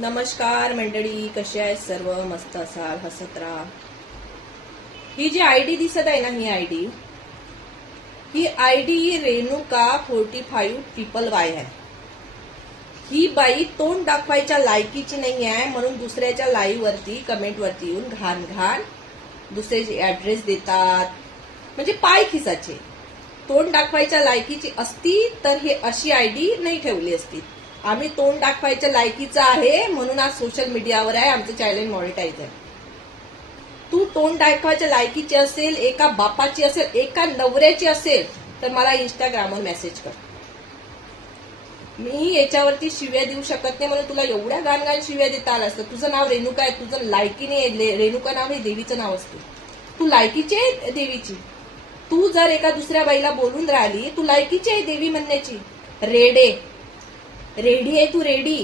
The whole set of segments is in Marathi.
नमस्कार मंडळी, कशी आहे सर्व? मस्त असाल, हसत राहा. ही जी आयडी दिसत आहे ना, ही आयडी रेणुका 45 YY आहे. ही बाई तोंड दाखवायच्या लायकीची नाही आहे, म्हणून दुसऱ्याच्या लाईव्ह वरती कमेंट वरती येऊन घाण घाण दुसऱ्याचे ऍड्रेस देतात. म्हणजे पाय खिसाचे. तोंड दाखवायच्या लायकीची असती तर हे अशी आयडी नाही ठेवली असती. आम्ही तोंड दाखवायच्या लायकीचं आहे म्हणून आज सोशल मीडियावर आहे, आमचं चॅनल मॉनिटाईज आहे. तू तोंड दाखवायच्या लायकीची असेल, एका बापाची असेल, एका नवऱ्याची असेल तर मला इंस्टाग्रामवर मेसेज कर. मी याच्यावरती शिव्या देऊ शकत नाही, म्हणून तुला एवढ्या गाणगाण शिव्या देता आला असतं. तुझं नाव रेणुका आहे, तुझं लायकीने रेणुका नाव हे देवीचं नाव असतं. तू लायकीची आहे देवीची. तू जर एका दुसऱ्या बाईला बोलून राहिली, तू लायकीची आहे देवी म्हणण्याची. रेडी आहे तू, रेडी.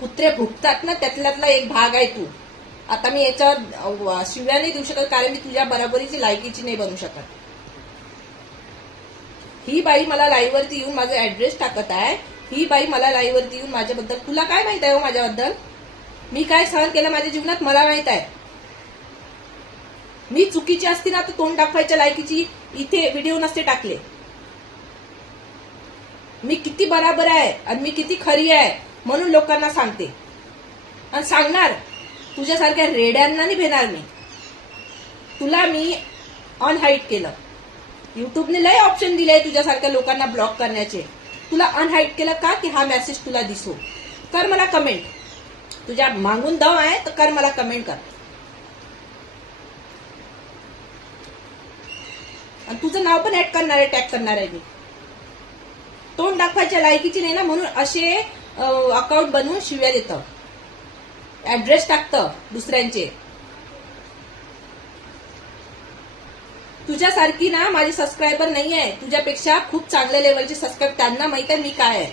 कुत्रे भुकतात ना, त्यातला एक भाग आहे तू. आता मी याच्यावर शिव्या नाही देऊ शकत, कारण मी तुझ्या बरोबरीची लायकीची नाही बनू शकत. ही बाई मला लाईव्ह वरती येऊन माझा ऍड्रेस टाकत आहे. ही बाई मला लाईव्ह वरती येऊन माझ्याबद्दल, तुला काय माहित आहे हो माझ्याबद्दल? मी काय सहन केलं माझ्या जीवनात मला माहित आहे. मी चुकीची असती ना तर तोंड दाखवायच्या लायकीची इथे व्हिडिओ नसते टाकले. मी किती बराबर आहे आणि मी किती खरी आहे म्हणून लोकांना सांगते आणि सांगणार. तुझ्यासारख्या रेड्यांना नाही भेणार मी. तुला मी अनहाईट केलं. युट्यूबने लय ऑप्शन दिले तुझ्यासारख्या लोकांना ब्लॉक करण्याचे. तुला अनहाईट केलं का की हा मेसेज तुला दिसो. कर मला कमेंट. तुझ्या मागून दम आहे तर कर मला कमेंट कर. आणि तुझं नाव पण ऍड करणार आहे, टॅग करणार आहे मी. तोंड दाखवायच्या लायकीची नाही ना, म्हणून असे अकाउंट बनवून शिव्या देतं, ऍड्रेस टाकतं दुसऱ्यांचे. तुझ्यासारखी ना माझे सबस्क्रायबर नाही आहे. तुझ्यापेक्षा खूप चांगल्या लेवलचे सबस्क्राईब, त्यांना माहित आहे मी काय आहे.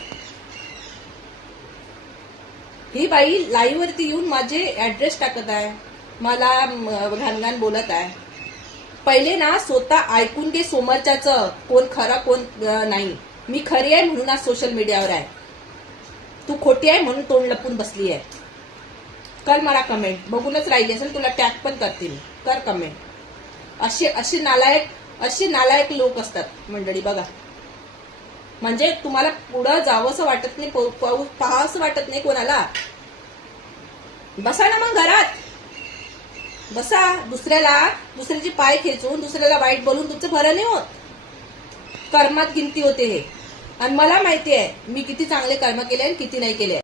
ही बाई लाईव्ह वरती येऊन माझे ऍड्रेस टाकत आहे, मला घाणघाण बोलत आहे. पहिले ना स्वतः ऐकून घे समोरच्याचं कोण खरं कोण नाही. मी खरी आहे म्हणून आज सोशल मीडियावर आहे. तू खोटी आहे म्हणून तोंड लपून बसली आहे. कर मला कमेंट. बघूनच राहिली असेल, तुला टॅग पण करते मी. कर कमेंट. असे नालायक लोक असतात मंडळी, बघा. म्हणजे तुम्हाला पुढं जावंसं वाटत नाही, पाहावंसं वाटत नाही कोणाला. बसा ना मग घरात बसा. दुसऱ्याचे पाय खेचून दुसऱ्याला वाईट बोलून तुमचं बरं नाही होत. कर्मात गिनती होते हे. आणि मला माहिती आहे मी किती चांगले कर्म केले आणि किती नाही केले.